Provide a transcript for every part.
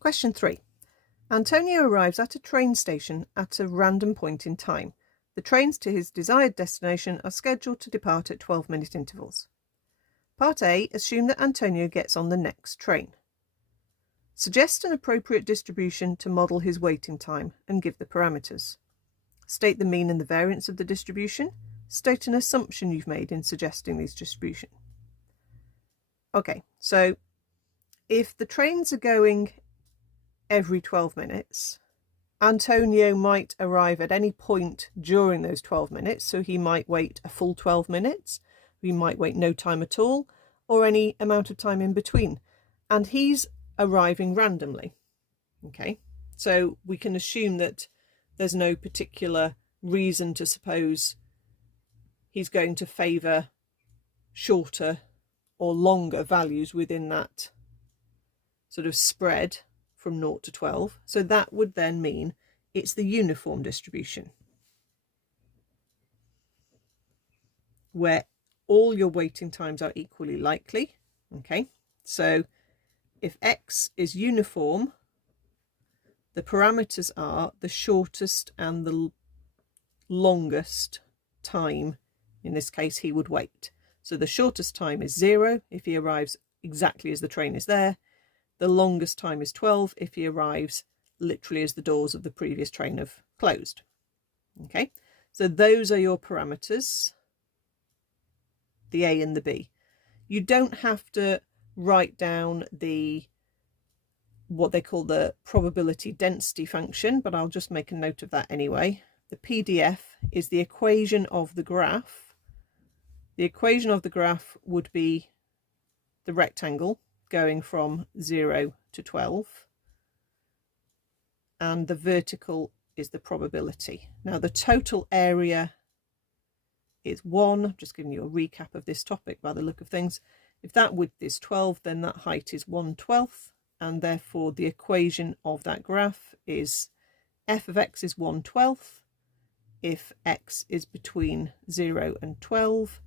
Question 3. Antonio arrives at a train station at a random point in time. The trains to his desired destination are scheduled to depart at 12-minute intervals. Part A, assume that Antonio gets on the next train. Suggest an appropriate distribution to model his waiting time and give the parameters. State the mean and the variance of the distribution. State an assumption you've made in suggesting these distribution. Okay, so if the trains are going every 12 minutes, Antonio might arrive at any point during those 12 minutes, so he might wait a full 12 minutes, he might wait no time at all, or any amount of time in between, and he's arriving randomly. Okay, so we can assume that there's no particular reason to suppose he's going to favour shorter or longer values within that sort of spread from 0 to 12. So that would then mean it's the uniform distribution, where all your waiting times are equally likely. Okay, so if X is uniform, the parameters are the shortest and the longest time. In this case, he would wait. So the shortest time is 0 if he arrives exactly as the train is there. The longest time is 12 if he arrives literally as the doors of the previous train have closed. Okay, so those are your parameters, the A and the B. You don't have to write down what they call the probability density function, but I'll just make a note of that anyway. The PDF is the equation of the graph. The equation of the graph would be the rectangle going from 0 to 12, and the vertical is the probability. Now the total area is 1. I'm just giving you a recap of this topic by the look of things. If that width is 12, then that height is 1/12, and therefore the equation of that graph is f of x is 1/12 if x is between 0 and 12,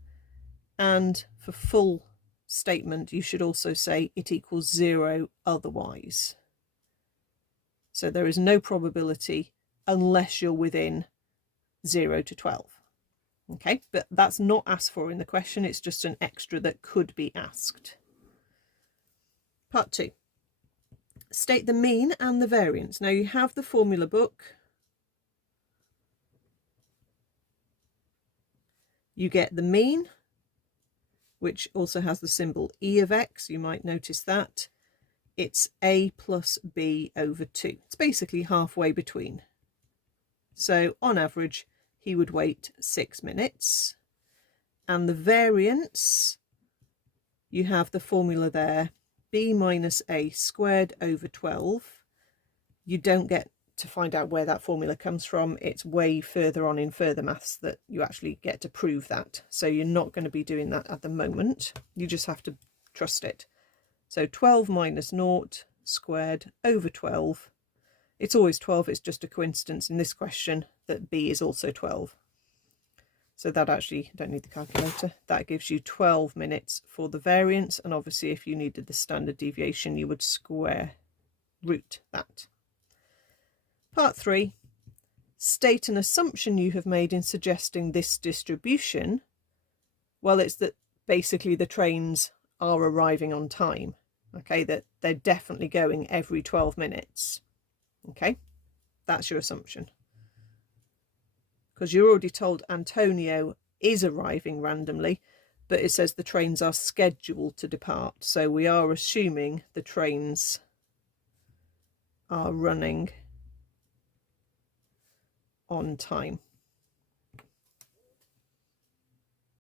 and for full statement you should also say it equals 0 otherwise. So there is no probability unless you're within 0 to 12. Okay, but that's not asked for in the question, it's just an extra that could be asked. Part 2. State the mean and the variance. Now you have the formula book. You get the mean, which also has the symbol E of x. You might notice that. It's A plus B over 2. It's basically halfway between. So on average, he would wait 6 minutes. And the variance, you have the formula there, B minus A squared over 12. You don't get to find out where that formula comes from. It's way further on in further maths that you actually get to prove that. So you're not going to be doing that at the moment. You just have to trust it. So 12 minus 0 squared over 12. It's always 12. It's just a coincidence in this question that B is also 12. So that actually, don't need the calculator. That gives you 12 minutes for the variance. And obviously if you needed the standard deviation, you would square root that. Part 3, state an assumption you have made in suggesting this distribution. Well, it's that basically the trains are arriving on time, okay, that they're definitely going every 12 minutes, okay, that's your assumption. Because you're already told Antonio is arriving randomly, but it says the trains are scheduled to depart, so we are assuming the trains are running on time.